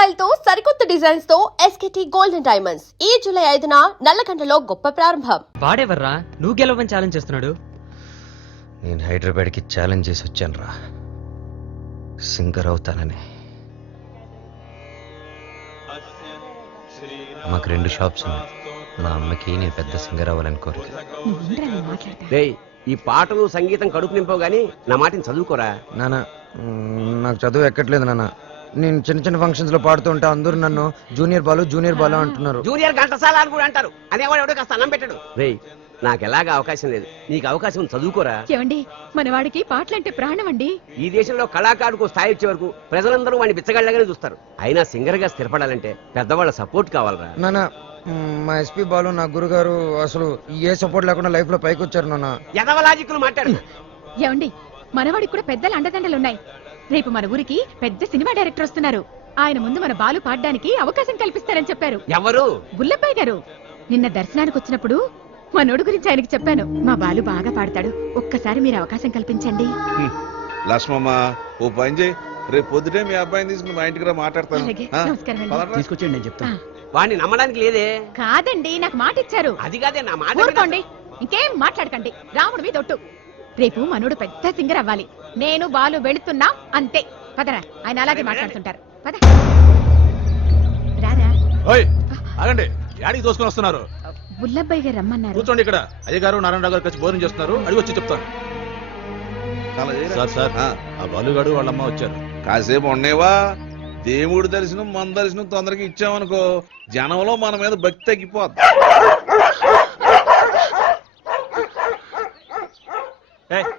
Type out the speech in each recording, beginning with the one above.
Style తో సరికొత్త designs తో ఎస్కేటీ గోల్డెన్ డైమండ్స్ ఈ జూలై 5న నల్లకంటలో గొప్ప ప్రారంభం. వాడేవర్రా నువ్వు గెలవని ఛాలెంజ్ చేస్తున్నాడు? నేను హైదరాబాద్ కి ఛాలెంజ్ చేసి వచ్చాను రా, సింగర్ అవుతానని. మాకు 2 షాప్స్ ఉన్నాయి. మా అమ్మకి నేను పెద్ద సింగర్ అవ్వాలని కోరిక. ఈ పాటలు సంగీతం కడుపు నింపవు గానీ నా మాటని చదువుకోరా. నాన్న నాకు చదువు ఎక్కట్లేదు నాన్న. నేను చిన్న చిన్న ఫంక్షన్స్ లో పాడుతూ ఉంటే అందరూ నన్ను జూనియర్ బాలు అంటున్నారు. జూనియర్ ఘంటసాల అని కూడా అంటారు. అనేవాడు ఎవడో కాస్త అన్నం పెట్టాడు. రేయ్ నాకు ఎలాగా అవకాశం లేదు, నీకు అవకాశం చదువుకోరా. ఏమండి మనవాడికి పాటలంటే ప్రాణం అండి. ఈ దేశంలో కళాకారుకు స్థాయి వచ్చే వరకు ప్రజలందరూ వాడిని బిచ్చగాళ్ళగానే చూస్తారు. అయినా సింగర్ గా స్థిరపడాలంటే పెద్దవాళ్ళ సపోర్ట్ కావాలరా. నాన్న మా ఎస్పీ బాలు నా గురుగారు అసలు ఏ సపోర్ట్ లేకుండా లైఫ్ లో పైకి వచ్చారు నాన్న. ఎదవలాజిక్లు మాట్లాడు. ఏమండి మనవాడికి కూడా పెద్దల అండదండలున్నాయి. రేపు మన ఊరికి పెద్ద సినిమా డైరెక్టర్ వస్తున్నారు. ఆయన ముందు మన బాలు పాడడానికి అవకాశం కల్పిస్తారని చెప్పారు. ఎవరు? బుల్లబ్బాయి గారు. నిన్న దర్శనానికి వచ్చినప్పుడు మనోడు గురించి ఆయనకి చెప్పాను. మా బాలు బాగా పాడతాడు, ఒక్కసారి మీరు అవకాశం కల్పించండి. లక్ష్మమ్మ ఓ పని చేయి, రేపు పొద్దుటే మీ అబ్బాయిని తీసుకుని మా ఇంటికి మాట్లాడతాను. తీసుకొచ్చేయండి నేను చెప్తాను. వాడిని నమ్మడానికి లేదే. కాదండి నాకు మాట ఇచ్చారు. అది కాదే నా మాట. ఊరుకోండి, ఇంకేం మాట్లాడకండి. రాముడు మీద ఒట్టు. రేపు మనోడు పెద్ద సింగర్ అవ్వాలి. నేను బాలు వెళుతున్నా అంతే. పదరా, ఆయన అలాగే మాట్లాడుతుంటారు. పద రారా. ఆగండి, యాడికి దోసుకొని వస్తున్నారు? బుల్లబ్బాయి గారు రమ్మన్నారు. కూర్చోండి ఇక్కడ. అయ్యగారు నారాయణరావు గారు కలిసి భోజనం చేస్తున్నారు, అడిగి వచ్చి చెప్తాను. సార్ ఆ బాలుగాడు వాళ్ళమ్మ వచ్చారు. కాసేపు ఉండేవా? దేవుడి దర్శనం మన దర్శనం తొందరగా ఇచ్చామనుకో జనంలో మన మీద భక్తి తగ్గిపోద్ది.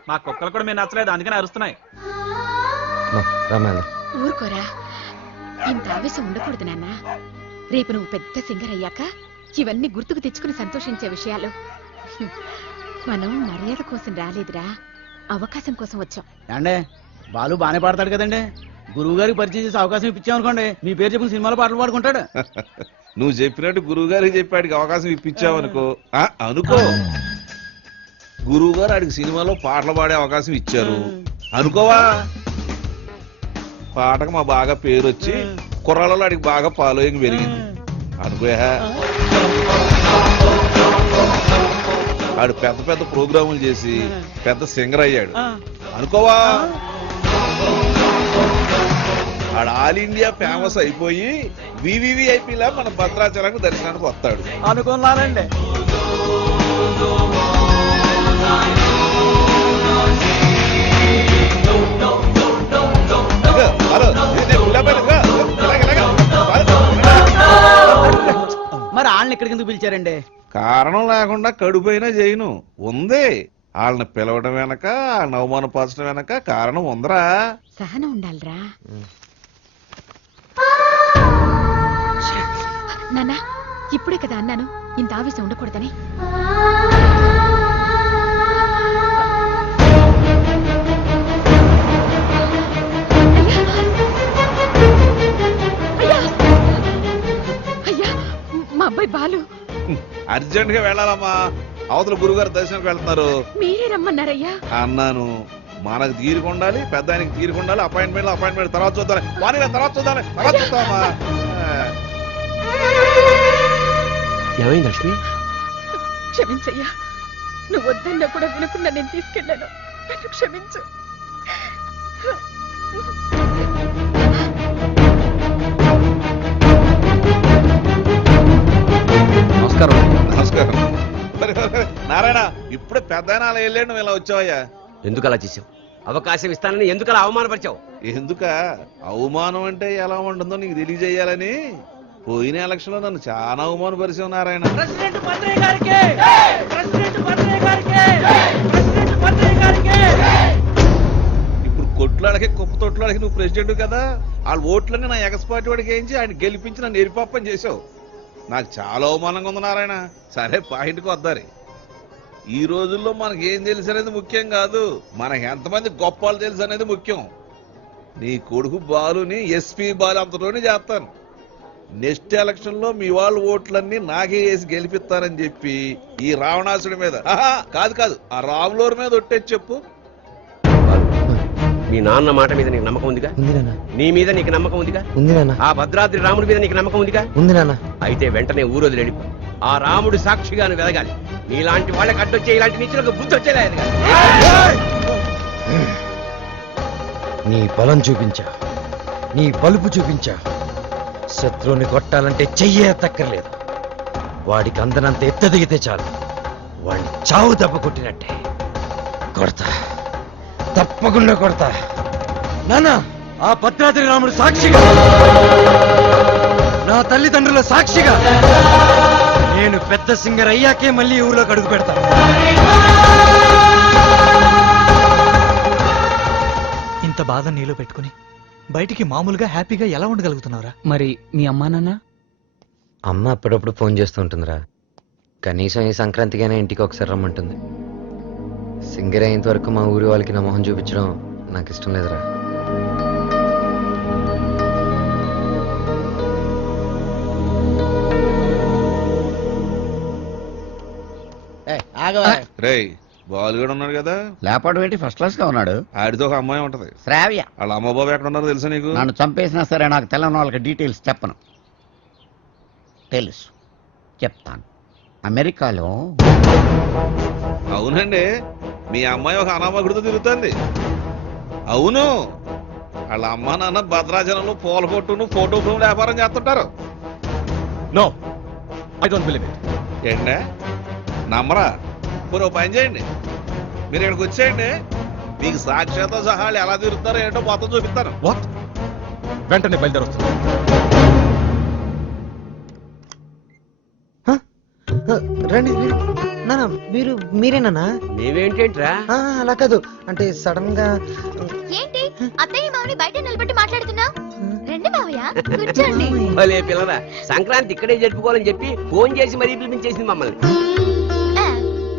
మా కుక్కలు కూడా మీరు నచ్చలేదు, అందుకని అరుస్తున్నాయి. ఊరుకోరా, ఇంత ఆవేశం ఉండకూడదు నాన్న. రేపు నువ్వు పెద్ద సింగర్ అయ్యాక ఇవన్నీ గుర్తుకు తెచ్చుకుని సంతోషించే విషయాలు. మనం మర్యాద కోసం రాలేదురా, అవకాశం కోసం వచ్చాం. అంటే బాలు బానే పాడతాడు కదండి. గురువు గారికి పరిచయం చేసి అవకాశం ఇప్పించామనుకోండి, మీ పేరు చెప్పిన సినిమాలో పాటలు పాడుకుంటాడు. నువ్వు చెప్పినట్టు గురువు గారికి చెప్పాడికి అవకాశం ఇప్పించావనుకో అనుకో, గురువు గారు ఆడికి సినిమాలో పాటలు పాడే అవకాశం ఇచ్చారు అనుకోవా, పాటకు మా బాగా పేరు వచ్చి కుర్రాళ్ళలో ఆడికి బాగా ఫాలోయింగ్ పెరిగింది అనుకోయా. ఆడు పెద్ద పెద్ద ప్రోగ్రాములు చేసి పెద్ద సింగర్ అయ్యాడు అనుకోవా. ఆడు ఆల్ ఇండియా ఫేమస్ అయిపోయి వివివిఐపీలా మన భద్రాచలంకు దర్శనానికి వస్తాడు అనుకున్నానండి. మరి వాళ్ళని ఎక్కడికి ఎందుకు పిలిచారండి? కారణం లేకుండా కడుపైనా చేయను ఉంది. వాళ్ళని పిలవడం వెనక, వాళ్ళని అవమానపరచడం వెనక కారణం ఉందరా. సహనం ఉండాలిరా నాన్న. ఇప్పుడే కదా అన్నాను ఇంత ఆవేశం ఉండకూడదని. మా అబ్బాయి బాలు అర్జెంట్ గా వెళ్ళాలమ్మా, అవతల గురుగారు దర్శనానికి వెళ్తున్నారు. మీరే రమ్మన్నారయ్యా. అన్నాను, మనకు తీరుకుండాలి, పెద్ద ఆయనకి తీరుకుండాలి. అపాయింట్మెంట్ తర్వాత చూద్దాం, తర్వాత చూద్దామా. ఏమైంది లక్ష్మి? క్షమించయ్యా, నువ్వు వద్దన్నా కూడా వినకుండా నేను తీసుకెళ్ళాను. నన్ను క్షమించు. నమస్కారం. నారాయణ, ఇప్పుడే పెద్ద ఆయన అలా వెళ్ళాడు, నువ్వు ఇలా వచ్చావయ్యా? ఎందుకు అలా చేసావు? అవకాశం ఇస్తానని ఎందుకు అలా అవమానపరిచావు? ఎందుక అవమానం అంటే ఎలా ఉంటుందో నీకు తెలియజేయాలని. పోయిన ఎలక్షన్ లో నన్ను చాలా అవమానపరిచావు నారాయణ. ఇప్పుడు కొట్లాడకి కుప్ప తొట్లాడకి నువ్వు ప్రెసిడెంట్ కదా, వాళ్ళ ఓట్లన్నీ నా ఎగస్పాటి వాడికి వేయించి ఆయన గెలిపించి నన్ను ఎరిపప్పని చేసావు. నాకు చాలా అవమానంగా ఉంది నారాయణ. సరే పాయింట్కి వద్దారి. ఈ రోజుల్లో మనకి ఏం తెలుసు అనేది ముఖ్యం కాదు, మనకి ఎంతమంది గొప్పలు తెలుసు అనేది ముఖ్యం. నీ కొడుకు బాలుని ఎస్పీ బాలు అంతలోనే చేస్తాను. నెక్స్ట్ ఎలక్షన్ లో మీ వాళ్ళ ఓట్లన్నీ నాకే వేసి గెలిపిస్తానని చెప్పి ఈ రావణాసుడి మీద కాదు ఆ రాములూరు మీద ఒట్టేసి చెప్పు. మీ నాన్న మాట మీద నీకు నమ్మకం ఉందిగా? ఉంది నాన్న. నీ మీద నీకు నమ్మకం ఉందిగా? ఉంది నాన్న. ఆ భద్రాద్రి రాముడి మీద నీకు నమ్మకం ఉందిగా? ఉంది నాన్న. అయితే వెంటనే ఊరోజు వెళ్ళిపో. ఆ రాముడు సాక్షిగాను వెదగాలి. నీలాంటి వాళ్ళకి అడ్డొచ్చే ఇలాంటి నీచులకు బుద్ధి వచ్చేలా ఎదగాలి. నీ బలం చూపించా, నీ బలుపు చూపించా. శత్రువుని కొట్టాలంటే చెయ్యే తక్కర్లేదు. వాడికి అందనంత ఎత్తదిగితే చాలు, వాడిని చావు దెబ్బ కొట్టినట్టే కొడతా, తప్పకుండా కొడతా. నాన్న, ఆ భద్రాద్రి రాముడు సాక్షిగా, నా తల్లిదండ్రుల సాక్షిగా నేను పెద్ద సింగర్ అయ్యాకే మళ్ళీ ఊళ్ళోకి అడుగు పెడతాను. ఇంత బాధ నీలో పెట్టుకుని బయటికి మామూలుగా హ్యాపీగా ఎలా ఉండగలుగుతున్నావురా? మరి మీ అమ్మా నాన్న? అమ్మ అప్పుడప్పుడు ఫోన్ చేస్తూ ఉంటుందిరా. కనీసం ఈ సంక్రాంతికైనా ఇంటికి ఒకసారి రమ్మంటుంది. సింగర్ అయ్యేంత వరకు మా ఊరి వాళ్ళకి నా మొహం చూపించడం నాకు ఇష్టం లేదురా. రేయ్, బాలు కూడా ఉన్నాడు కదా, లేపడం ఏంటి? ఫస్ట్ క్లాస్ గా ఉన్నాడు. ఆడితో ఒక అమ్మాయి ఉంటది. శ్రావ్య వాళ్ళ అమ్మ బాబు ఎక్కడ ఉన్నారో తెలుసా నీకు? నన్ను చంపేసినా సరే నాకు తెల్లని వాళ్ళకి డీటెయిల్స్ చెప్పను. తెలుసు, చెప్తాను. అమెరికాలో అవునండి, మీ అమ్మాయి ఒక అనామకుడితో తిరుగుతుంది. అవును, వాళ్ళ అమ్మ నాన్న భద్రాచలంలో పూల కొట్టును ఫోటో ఫ్రేమ్ వ్యాపారం చేస్తుంటారు. No, I don't believe it. ఏంటంటే నమ్మరా? మీరు ఒక పని చేయండి, మీరు ఇక్కడికి వచ్చేయండి, మీకు సాక్ష్యాలతో సహా వాళ్ళు ఎలా తిరుగుతారో ఏంటో మొత్తం చూపిస్తాను. వాట్? వెంటనే బయలుదేరొస్తుంది. రండి నాన్న, మీరేనా? మేమేంటేంట్రా? అలా కాదు, అంటే సడన్ గా. ఏంటి అత్తయ్య మామని బయట నిలబెట్టి మాట్లాడుతున్నా? రండి మావయ్య, కూర్చోండి. భలే పిల్లరా, సంక్రాంతి ఇక్కడే జరుపుకోవాలని చెప్పి ఫోన్ చేసి మరీ పిలిపించేసింది మమ్మల్ని.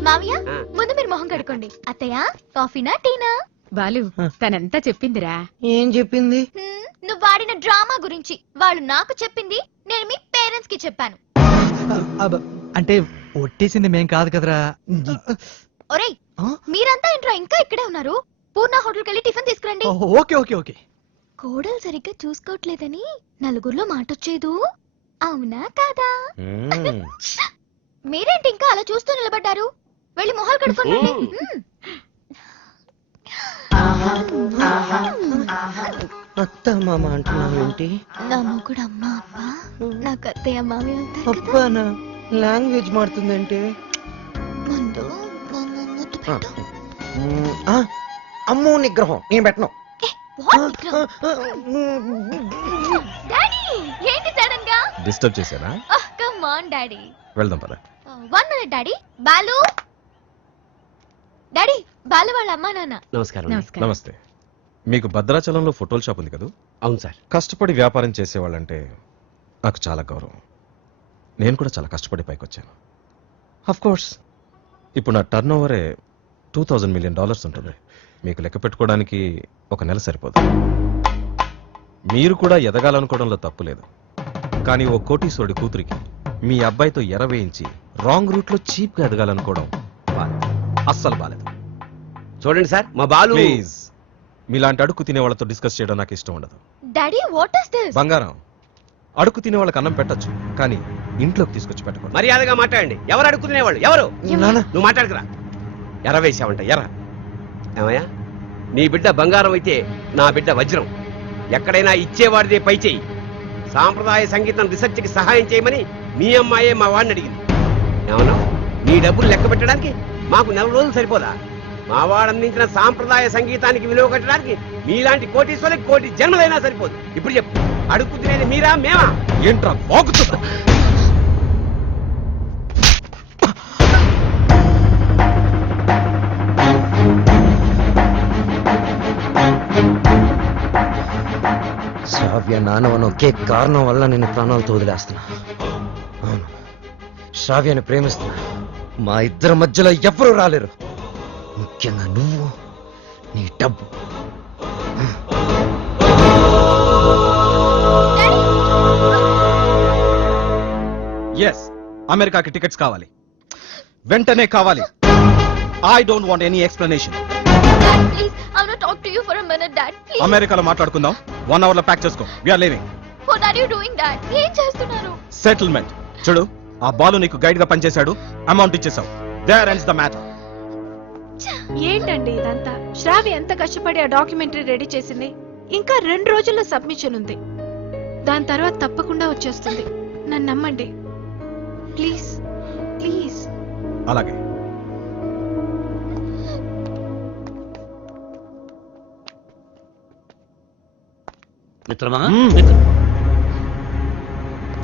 మావయ్య, ముందు మీరు మొహం కడుకోండి. అత్తయ్య, కాఫీనా టీనా? బాలు తనంతా చెప్పిందిరా. ఏం చెప్పింది? నువ్వు వాడిన డ్రామా గురించి. వాళ్ళు నాకు చెప్పింది, నేను మీ పేరెంట్స్ కి చెప్పాను. అంటే ఒట్టేసింది మేం కాదు కదరా. ఒరేయ్, మీరంతా ఏంట్రా ఇంకా ఇక్కడే ఉన్నారు? పూర్ణ హోటల్కి వెళ్ళి టిఫిన్ తీసుకురండి. Okay okay okay. కోడలు సరిగ్గా చూసుకోవట్లేదని నలుగురిలో మాటొచ్చేదు, అవునా కాదా? మీరేంటి ఇంకా అలా చూస్తూ నిలబడ్డారు? వెళ్ళి మొహాలు కడుక్కోండి. అత్త మామ అంటున్నావు ఏంటి? నా మొగుడు అమ్మ అబ్బా, నాకు అత్తయ్య మామయ్య ఉంటారు కదా. అబ్బానా లాంగ్వేజ్ మారుతుందంటే? ముందు ముద్దు పెట్టు. అమ్మో నిగ్రహం నేను పెట్టను. డాడీ, ఏంటి సడన్ గా? డిస్టర్బ్ చేశారా? Come on daddy. వెళ్దాం పద. 1 minute daddy. Balu daddy, Balu వాళ్ళ అమ్మా నాన్న. నమస్కారం. నమస్కారం. నమస్తే. మీకు భద్రాచలంలో ఫోటోల షాప్ ఉంది కదా? అవును సార్. కష్టపడి వ్యాపారం చేసేవాళ్ళంటే నాకు చాలా గౌరవం. నేను కూడా చాలా కష్టపడి పైకి వచ్చాను. అఫ్ కోర్స్ ఇప్పుడు నా టర్న్ ఓవరే $2000 million ఉంటుంది. మీకు లెక్క పెట్టుకోవడానికి ఒక నెల సరిపోదు. మీరు కూడా ఎదగాలనుకోవడంలో తప్పు లేదు. కానీ ఓ కోటీశ్వరుడి కూతురికి మీ అబ్బాయితో ఎరవేయించి రాంగ్ రూట్లో చీప్గా ఎదగాలనుకోవడం బాలేదు. అస్సలు బాలేదు. చూడండి సార్, మా బాలు. ప్లీజ్, మీలాంటి అడుక్కు తినే వాళ్ళతో డిస్కస్ చేయడం నాకు ఇష్టం ఉండదు. Daddy, what is this? బంగారం, అడుక్కు తినే వాళ్ళకి అన్నం పెట్టొచ్చు, కానీ ఇంట్లోకి తీసుకొచ్చి పెట్టకూడదు. మర్యాదగా మాట్లాడండి. ఎవరు అడుగుతునేవాళ్ళు? ఎవరు? నాన్న, నువ్వు మాట్లాడుకురా. ఎర్ర వేసావంట, ఎర్ర. ఏమయ్యా, నీ బిడ్డ బంగారం అయితే నా బిడ్డ వజ్రం. ఎక్కడైనా ఇచ్చేవాడిదే పై చేయి. సాంప్రదాయ సంగీతం రీసెర్చ్కి సహాయం చేయమని మీ అమ్మాయే మా వాడిని అడిగింది. ఏమన్నా, నీ డబ్బులు లెక్క పెట్టడానికి మాకు 4 రోజులు సరిపోదా? మా వాడు అందించిన సాంప్రదాయ సంగీతానికి విలువ కట్టడానికి మీలాంటి కోటీశ్వరులకు కోటి జన్మలైనా సరిపోదు. ఇప్పుడు చెప్పు, అడుగు తినేది మీరా మేమా? ఏంట్రా బాగుతుందా? శ్రావ్య నానవన ఒకే కారణం వల్ల నేను ప్రాణాలతో వదిలేస్తున్నా. అవును, శ్రావ్యాన్ని ప్రేమిస్తున్నా. మా ఇద్దరి మధ్యలో ఎవ్వరూ రాలేరు, ముఖ్యంగా నువ్వు, నీ డబ్బు. ఎస్, అమెరికాకి టికెట్స్ కావాలి, వెంటనే కావాలి. I don't want any explanation. Please I want to talk to you for a minute, Dad. Please. అమెరికాలో మాట్లాడుకుందాం 1 hour లో ప్యాక్ చేసుకో we are leaving. What are you doing, Dad? ఏం చేస్తున్నారు? సెటిల్మెంట్ చూడు, ఆ బాలు నీకు గైడ్ గా పనిచేశాడు, అమౌంట్ ఇచ్చేసావు. There ends the matter. ఏంటండి ఇదంతా? శ్రావి ఎంత కష్టపడి ఆ డాక్యుమెంటరీ రెడీ చేసింది. ఇంకా 2 రోజుల్లో సబ్మిషన్ ఉంది. దాని తర్వాత తప్పకుండా వచ్చేస్తుంది. నన్ను నమ్మండి ప్లీజ్ ప్లీజ్. అలాగే మిత్రమా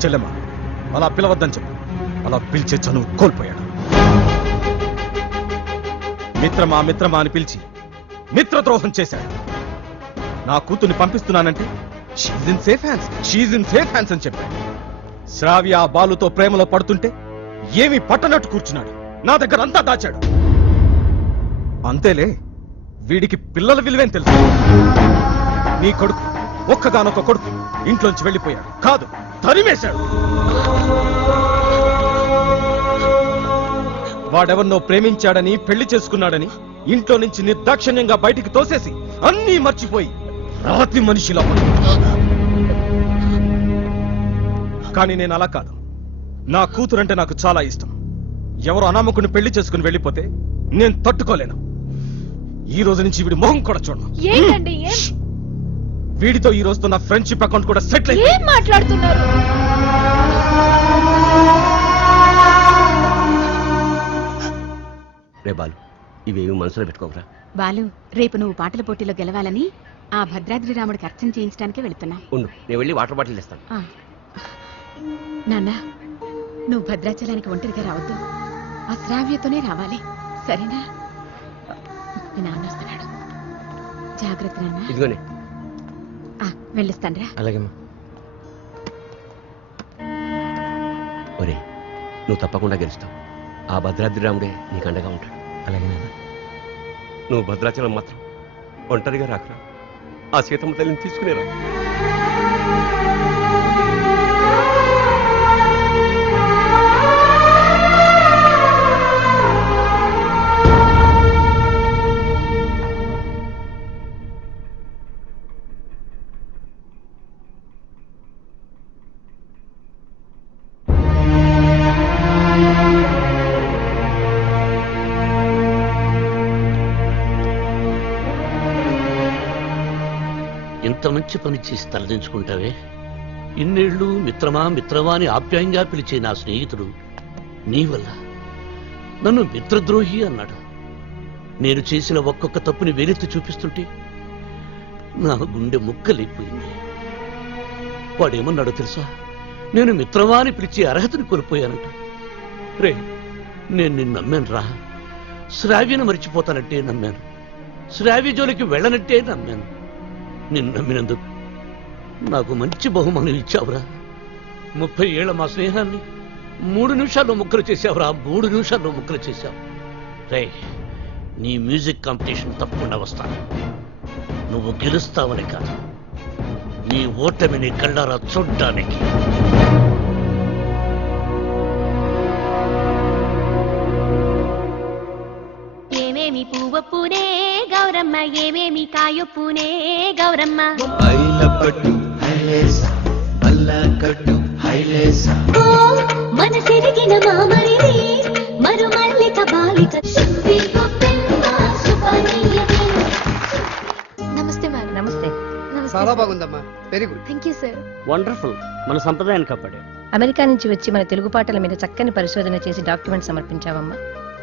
చెల్లెమ్మ, అలా పిలవద్దని చెప్పు. అలా పిలిచే చనువు కోల్పోయాడు. మిత్రమా మిత్రమా అని పిలిచి మిత్రద్రోహం చేశాడు. నా కూతుర్ని పంపిస్తున్నానంటే షీజ్ ఇన్ సేఫ్ హ్యాండ్స్ అని చెప్పాడు. శ్రావ్య ఆ బాలుతో ప్రేమలో పడుతుంటే ఏమీ పట్టనట్టు కూర్చున్నాడు. నా దగ్గర అంతా దాచాడు. అంతేలే, వీడికి పిల్లల విలువేం తెలుసు. నీ కొడుకు, ఒక్కగానొక్క కొడుకు ఇంట్లోంచి వెళ్ళిపోయాడు కాదు, తరిమేశాడు. వాడెవరినో ప్రేమించాడని, పెళ్లి చేసుకున్నాడని ఇంట్లో నుంచి నిర్దాక్షిణ్యంగా బయటికి తోసేసి అన్నీ మర్చిపోయి రాతి మనిషిలా ఉన్నాడు. కానీ నేను అలా కాదు. నా కూతురంటే నాకు చాలా ఇష్టం. ఎవరు అనామకుని పెళ్లి చేసుకుని వెళ్ళిపోతే నేను తట్టుకోలేను. ఈ రోజు నుంచి వీడి మొహం కూడా చూడను. ఏంటండి వీడితో ఈ రోజుతో నా ఫ్రెండ్షిప్ అకౌంట్ కూడా సెటిల్ అయింది. ఏం మాట్లాడుతున్నారు? రే బాలు, ఇవేమి మనసులో పెట్టుకోకరా. బాలు, రేపు నువ్వు పాటల పోటీలో గెలవాలని ఆ భద్రాద్రి రాముడికి అర్చన చేయించడానికి వెళుతున్నా. ఉండు, నేను వెళ్ళి వాటర్ బాటిల్ తెస్తాను. నాన్న, నువ్వు భద్రాచలానికి ఒంటరిగా రావద్దు. ఆ శ్రావ్యతోనే రావాలి, సరేనా? మీ నాన్న వస్తున్నాడు, జాగ్రత్త నాన్న. ఇదిగోనే. వెళ్ళిస్తానరా. అలాగేమ్మా. ఒరే, నువ్వు తప్పకుండా గెలుస్తావు. ఆ భద్రాద్రి రాముడే నీకు అండగా ఉంటాడు. అలాగే నువ్వు భద్రాచలం మాత్రం ఒంటరిగా రాకరా. ఆ సీతమ్మ తల్లిని తీసుకునేరా. ఇంత మంచి పని చేసి తలదించుకుంటావే. ఇన్నేళ్లు మిత్రమా మిత్రమా అని ఆప్యాయంగా పిలిచే నా స్నేహితుడు నీ వల్ల నన్ను మిత్రద్రోహి అన్నాడు. నేను చేసిన ఒక్కొక్క తప్పుని వేలెత్తి చూపిస్తుంటే నా గుండె ముక్కలైపోయింది. వాడేమన్నాడో తెలుసా? నేను మిత్రమా అని పిలిచే అర్హతని కోల్పోయానంట. రే, నేను నిన్ను నమ్మాను రా. శ్రావ్యను మర్చిపోతానంటే నమ్మాను. శ్రావ్య జోలికి వెళ్ళనంటే నమ్మాను. నిన్ను నమ్మినందుకు నాకు మంచి బహుమానం ఇచ్చావురా. 30 ఏళ్ల మా స్నేహాన్ని 3 నిమిషాల్లో ముక్కలు చేశావురా. 3 నిమిషాల్లో ముక్కలు చేశావు. రే, నీ మ్యూజిక్ కాంపిటీషన్ తప్పకుండా వస్తాను. నువ్వు గెలుస్తావని కాదు, నీ ఓటమిని కళ్ళారా చూడ్డానికి. ఏమేమి పువ్వప్పునే గౌరమ్మ, ఏమేమి కాయొప్పునే గౌరమ్మ. మనసెరిగిన మామరిది మరుమల్లిక బాలిక. నమస్తే మేడం. నమస్తే. చాలా బాగుందమ్మా, very good. Thank you sir. Wonderful. మన సంప్రదాయాన్ని కాపాడే. అమెరికా నుంచి వచ్చి మన తెలుగు పాటల మీద చక్కని పరిశోధన చేసి డాక్యుమెంట్ సమర్పించావమ్మా.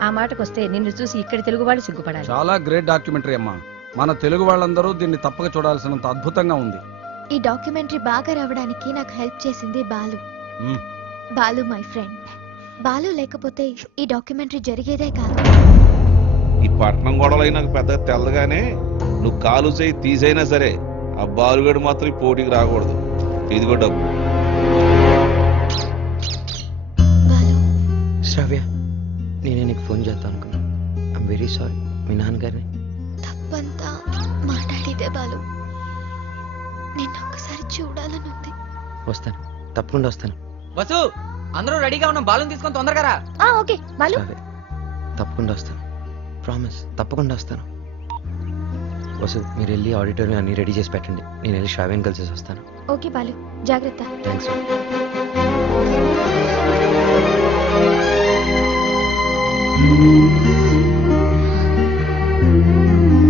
ఆ మాటకొస్తే నిన్ను చూసి ఇక్కడి తెలుగువాడు సిగ్గుపడాలి. చాలా గ్రేట్ డాక్యుమెంటరీ అమ్మా. మన తెలుగు వాళ్ళందరూ దీన్ని తప్పక చూడాల్సినంత అద్భుతంగా ఉంది. ఈ డాక్యుమెంటరీ బాగా రావడానికి నాకు హెల్ప్ చేసింది బాలు. మ్మ్. Balu my friend. బాలు లేకపోతే ఈ డాక్యుమెంటరీ జరిగేదే కాదు. ఈ పట్నం గొడవలు నాకు పెద్దగా తెల్లగానే నువ్వు కాలు చేయి తీసైనా సరే ఆ బాలుగడు మాత్రం ఈ పోటీకి రాకూడదు. ఇదిగో డబ్బు. బాలు, శ్రావ్య, నేనే నీకు ఫోన్ చేద్దాం అనుకున్నా. I'm very sorry. మీ నాన్నగారిని తప్పంతా మాట్లాడితే బాలు. నిన్ను ఒక్కసారి చూడాలనుంది. వస్తాను, తప్పకుండా వస్తాను. వసు, అందరూ రెడీగా ఉన్నాం. బాలను తీసుకొని తొందరగా రా. ఓకే బాలు. శ్రావ్య, తప్పకుండా వస్తాను. ప్రామిస్, తప్పకుండా వస్తాను. వసు మీరు వెళ్ళి ఆడిటోరియం అన్ని రెడీ చేసి పెట్టండి, నేను వెళ్ళి శ్రావ్యం కలిసేసి వస్తాను. ఓకే బాలు, జాగ్రత్త. Thanks.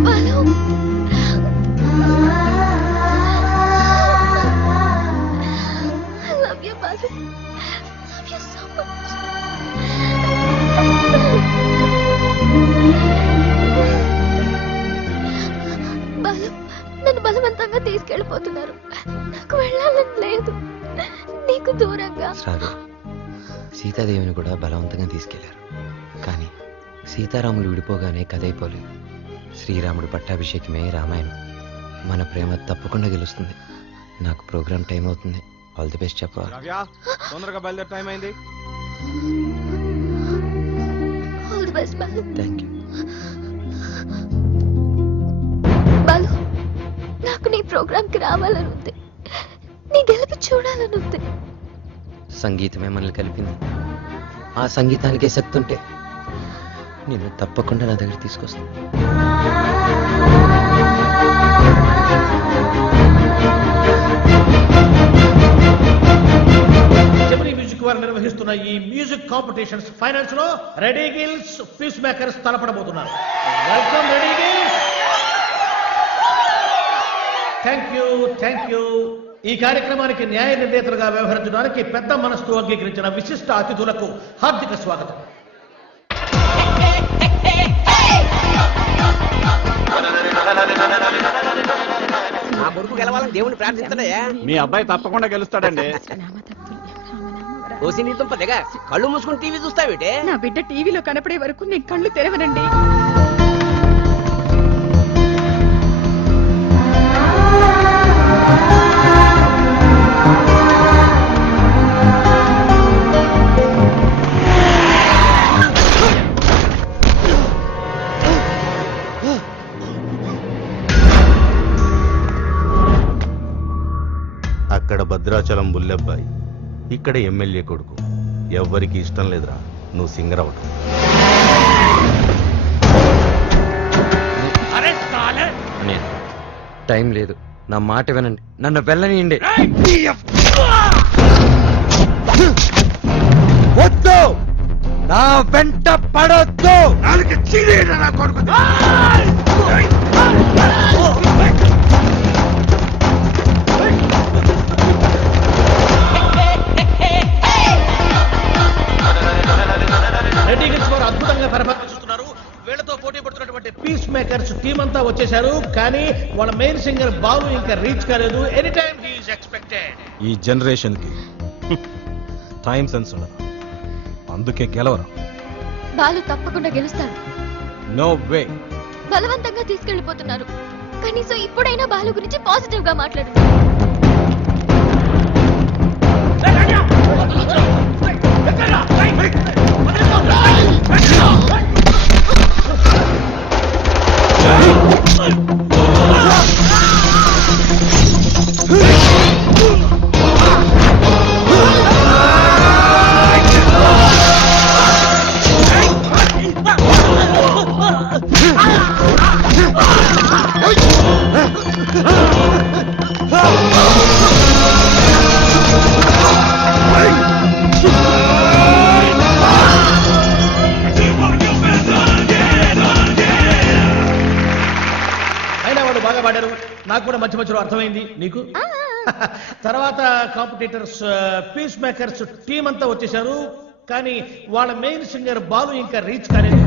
Balu, I love you, Balu. Love you so much. Balu, నన్ను బలవంతంగా తీసుకెళ్ళిపోతున్నారు. నాకు వెళ్ళాలని లేదు, నీకు దూరంగా. శ్రావ్య, సీతాదేవిని కూడా బలవంతంగా తీసుకెళ్లారు, కానీ సీతారాములు విడిపోగానే కథ అయిపోలేదు. శ్రీరాముడు పట్టాభిషేకమే రామాయణం. మన ప్రేమ తప్పకుండా గెలుస్తుంది. నాకు ప్రోగ్రామ్ టైం అవుతుంది. ఆల్ ది బెస్ట్ చెప్పవా? తొందరగా బయలుదేరే టైం అయింది. All the best Balu. Thank you. Balu, నాకు నీ ప్రోగ్రామ్కి రావాలని ఉంది, నీ గెలుపు చూడాలని ఉంది. సంగీతమే మనల్ని కలిపింది. ఆ సంగీతానికే శక్తి ఉంటే నేను తప్పకుండా నా దగ్గర తీసుకొస్తాను. జెమినీ మ్యూజిక్ వారు నిర్వహిస్తున్న ఈ మ్యూజిక్ కాంపిటీషన్స్ ఫైనల్స్ లో రెడీ గిల్స్, పీస్ మేకర్స్ తలపడబోతున్నారు. Welcome ready girls. Thank you. ఈ కార్యక్రమానికి న్యాయ నిర్ణేతలుగా వ్యవహరించడానికి పెద్ద మనస్సు అంగీకరించిన విశిష్ట అతిథులకు హార్దిక స్వాగతం. నా కొడుకు గెలవాలని దేవుని ప్రార్థిస్తాడయ్యా. మీ అబ్బాయి తప్పకుండా గెలుస్తాడండి. ఓసి నీ దుంప దిగ, కళ్ళు మూసుకుని టీవీ చూస్తావేటే? నా బిడ్డ టీవీలో కనపడే వరకు నేను కళ్ళు తెరవనండి. అక్కడ భద్రాచలం బుల్లెబ్బాయి, ఇక్కడ ఎమ్మెల్యే కొడుకు. ఎవ్వరికి ఇష్టం లేదురా నువ్వు సింగర్ అవటం. టైం లేదు, నా మాట వినండి, నన్ను వెళ్ళనియండి. వద్దు, నా వెంట పడొద్దు. రెడీ గిల్స్ వారు అద్భుతంగా పరిపాలిస్తున్నారు. వీళ్లతో పోటీ పడుతున్నటువంటి పీస్ మేకర్స్ టీం అంతా వచ్చేశారు, కానీ వాళ్ళ మెయిన్ సింగర్ బాలు ఇంకా రీచ్ కాలేదు. Any time he is expected. ఈ జనరేషన్ కి టైం సెన్స్ ఉండదు, అందుకే గెలవరు. బాలు తప్పకుండా గెలుస్తాడు. No way. బలవంతంగా తీసుకెళ్లిపోతున్నారు, కనీసం ఇప్పుడైనా బాలు గురించి పాజిటివ్ గా మాట్లాడు. నాకు కూడా మధ్య మధ్యలో అర్థమైంది. నీకు తర్వాత కాంపిటీటర్స్ పీస్ మేకర్స్ టీం అంతా వచ్చేశారు, కానీ వాళ్ళ మెయిన్ సింగర్ బాలు ఇంకా రీచ్ కాలేదు.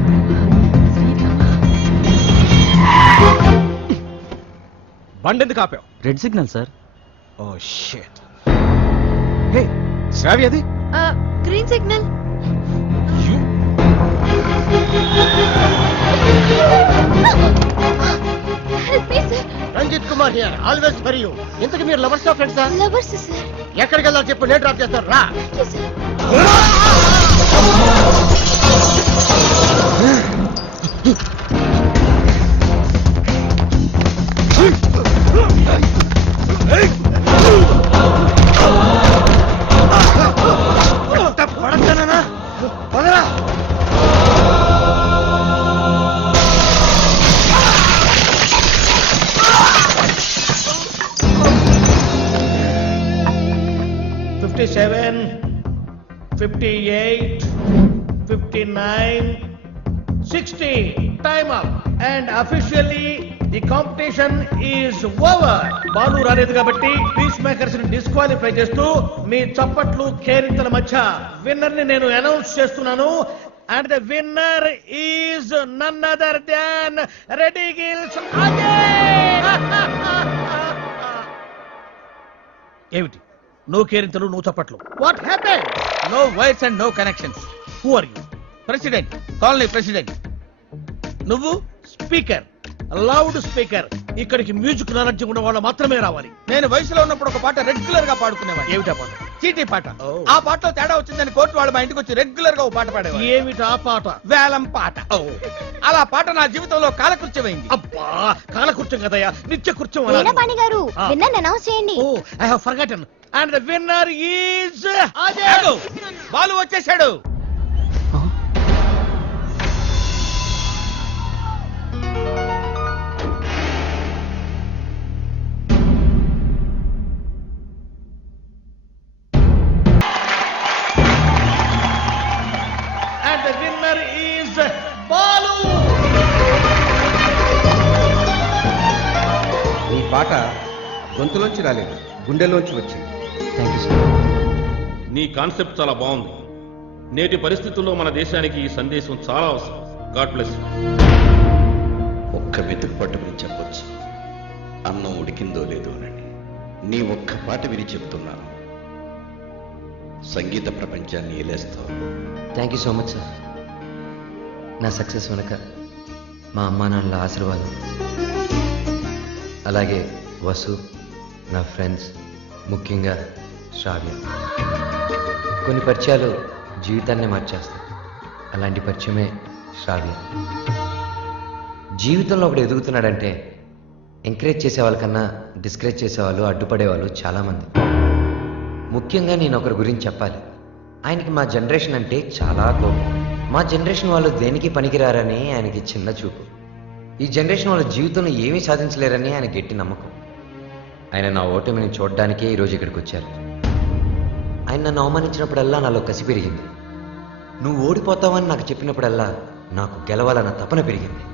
బండి ఎందుకు ఆపావు? Red signal sir. Oh shit. Hey Shravya, అది green signal. Ranjith Kumar here, always for you. ఇంతకు మీరు లవర్స్ ఆఫ్ ఫ్రెండ్సా? Lovers sir. ఎక్కడికి వెళ్ళాలి చెప్పు, నేను డ్రాప్ చేస్తాను రా. పదరా. 57, 58, 59, 60. Time up. And officially the competition is over. Balu రాలేదు కాబట్టి పీస్ మేకర్స్ ని డిస్క్వాలిఫై చేస్తూ మీ చప్పట్లు కేరింతల మధ్య విన్నర్ ని నేను అనౌన్స్ చేస్తున్నాను. And the winner is none other than Reddy Gills again. ఏమిటి నో కేరింతలు నో చప్పట్లు? What happen? No wires and no connections. Who are you? President, colony president. నువ్వు స్పీకర్, లౌడ్ స్పీకర్. ఇక్కడికి మ్యూజిక్ నాలెడ్జ్ ఉన్న వాళ్ళు మాత్రమే రావాలి. నేను వయసులో ఉన్నప్పుడు ఒక పాట రెగ్యులర్ గా పాడుకునేవాడు. ఏమిటా పాట? చీటీ పాట. ఆ పాటలో తేడా వచ్చిందని కోర్టు వాళ్ళు మా ఇంటికి వచ్చి రెగ్యులర్ గా ఒక పాట పాడేవారు. ఏమిటా పాట? వేలం పాట. అలా పాట నా జీవితంలో కాలకృత్యమైంది. అబ్బా, కాలకృత్యం కదయ్యా, నిత్య కృత్యం. వీణపాణి గారు విన్నర్ అనౌన్స్ చేయండి. Oh, I have forgotten. And the winner is ఆగు! బాలు వచ్చేసాడు. And the winner is Balu. ఈ పాట గొంతులోంచి రాలేదు, గుండెలోంచి వచ్చింది. Thank you sir. నీ కాన్సెప్ట్ చాలా బాగుంది. నేటి పరిస్థితుల్లో మన దేశానికి ఈ సందేశం చాలా అవసరం. God bless you. ఒక్క వెతుకు పట్టుకుని చెప్పొచ్చు, అన్నం ఉడికిందో లేదో అని. నీ ఒక్క పాట విని చెప్తున్నాను, సంగీత ప్రపంచాన్ని ఏలేస్తావు. Thank you so much sir. నా సక్సెస్ వెనక మా అమ్మా నాన్నల ఆశీర్వాదం, అలాగే వసు, నా ఫ్రెండ్స్, ముఖ్యంగా శ్రావ్య. కొన్ని పరిచయాలు జీవితాన్నే మార్చేస్తాయి. అలాంటి పరిచయమే శ్రావ్య. జీవితంలో ఒకడు ఎదుగుతున్నాడంటే ఎంకరేజ్ చేసే వాళ్ళకన్నా డిస్కరేజ్ చేసేవాళ్ళు, అడ్డుపడేవాళ్ళు చాలామంది. ముఖ్యంగా నేను ఒకరి గురించి చెప్పాలి. ఆయనకి మా జనరేషన్ అంటే చాలా కోపం. మా జనరేషన్ వాళ్ళు దేనికి పనికిరారని ఆయనకి చిన్న చూపు. ఈ జనరేషన్ వాళ్ళ జీవితంలో ఏమీ సాధించలేరని ఆయన గట్టి నమ్మకం. ఆయన నా ఓటమిని చూడడానికే ఈరోజు ఇక్కడికి వచ్చారు. ఆయన నన్ను అవమానించినప్పుడల్లా నాలో కసి పెరిగింది. నువ్వు ఓడిపోతావని నాకు చెప్పినప్పుడల్లా నాకు గెలవాలన్న తపన పెరిగింది.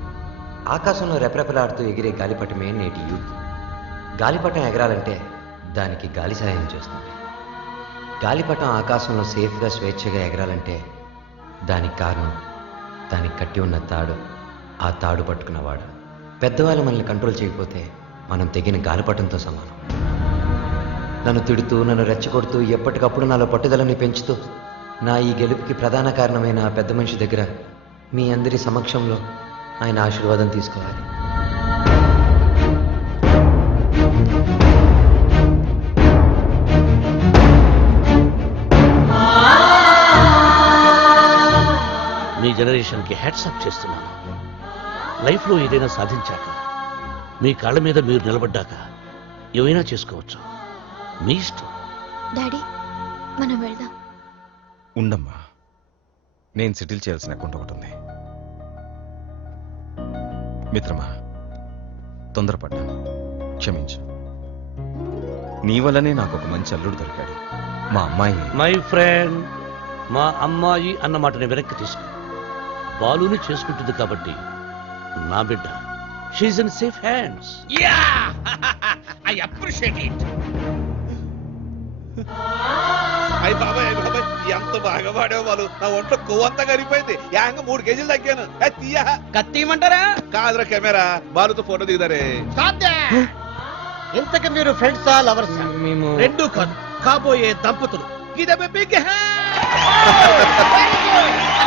ఆకాశంలో రెపరెపలాడుతూ ఎగిరే గాలిపటమే నేటి యూత్. గాలిపటం ఎగరాలంటే దానికి గాలి సహాయం చేస్తుంది. గాలిపటం ఆకాశంలో సేఫ్గా స్వేచ్ఛగా ఎగరాలంటే దానికి కారణం దానికి కట్టి ఉన్న తాడు, ఆ తాడు పట్టుకున్నవాడు. పెద్దవాళ్ళు మనల్ని కంట్రోల్ చేయకపోతే మనం తెగిన గాలిపటంతో సమానం. నన్ను తిడుతూ, నన్ను రెచ్చగొడుతూ, ఎప్పటికప్పుడు నాలో పట్టుదలని పెంచుతూ నా ఈ గెలుపుకి ప్రధాన కారణమైన ఆ పెద్ద మనిషి దగ్గర మీ అందరి సమక్షంలో ఆయన ఆశీర్వాదం తీసుకోవాలి. మీ జనరేషన్కి హ్యాట్సాప్ చేస్తున్నాను. లైఫ్లో ఏదైనా సాధించాక, మీ కాళ్ళ మీద మీరు నిలబడ్డాక ఏమైనా చేసుకోవచ్చు. మీ ఇష్టం. డాడీ మనం వెళ్దాం. ఉండమ్మా, నేను సెటిల్ చేయాల్సిన అకౌంట్ ఒకటి ఉంది. మిత్రమా, తొందరపడ్డాను, క్షమించు. నీ వల్లనే నాకు ఒక మంచి అల్లుడు దొరికాడు. మా అమ్మాయి. మై ఫ్రెండ్, మా అమ్మాయి అన్న మాటని వెనక్కి తీసుకో. బాలుని చేసుకుంటుంది కాబట్టి నా బిడ్డ. She is in safe hands. Yeah, I appreciate it. అయ్యి బాబాయ్, అయ్యి బాబాయ్, ఎంత బాగా పాడావు వాళ్ళు. నా ఒంట్లో కొవ్వంతా కరిగిపోయింది. యాంగ 3 కేజీలు తగ్గాను. తీయా కత్తిమంటారా? కాదురా కెమెరా, బాలుతో ఫోటో దిగుతారే. ఇంతకు మీరు ఫ్రెండ్సా, లవర్సా? మేము రెండూ కాదు, కాబోయే దంపతులు. ఇది బిగ్